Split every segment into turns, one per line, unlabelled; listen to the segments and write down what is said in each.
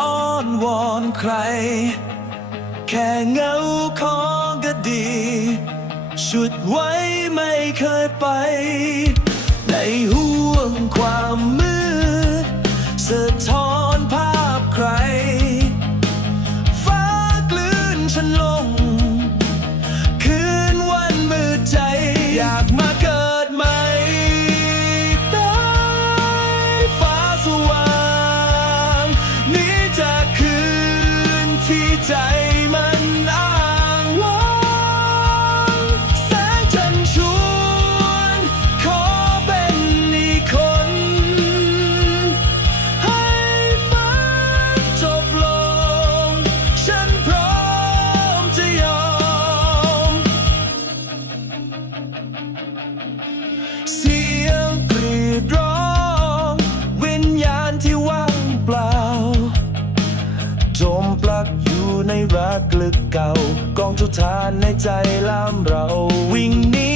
อ้อนวอนใคร แค่เงาของก็ดี ชุดไว้ไม่เคยไป ที่ใจ เก่า กองทุกฐานในใจล้ำเรา วิ่งหนี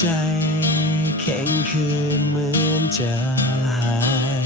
ใจแข็งคืนเหมือนจะหาย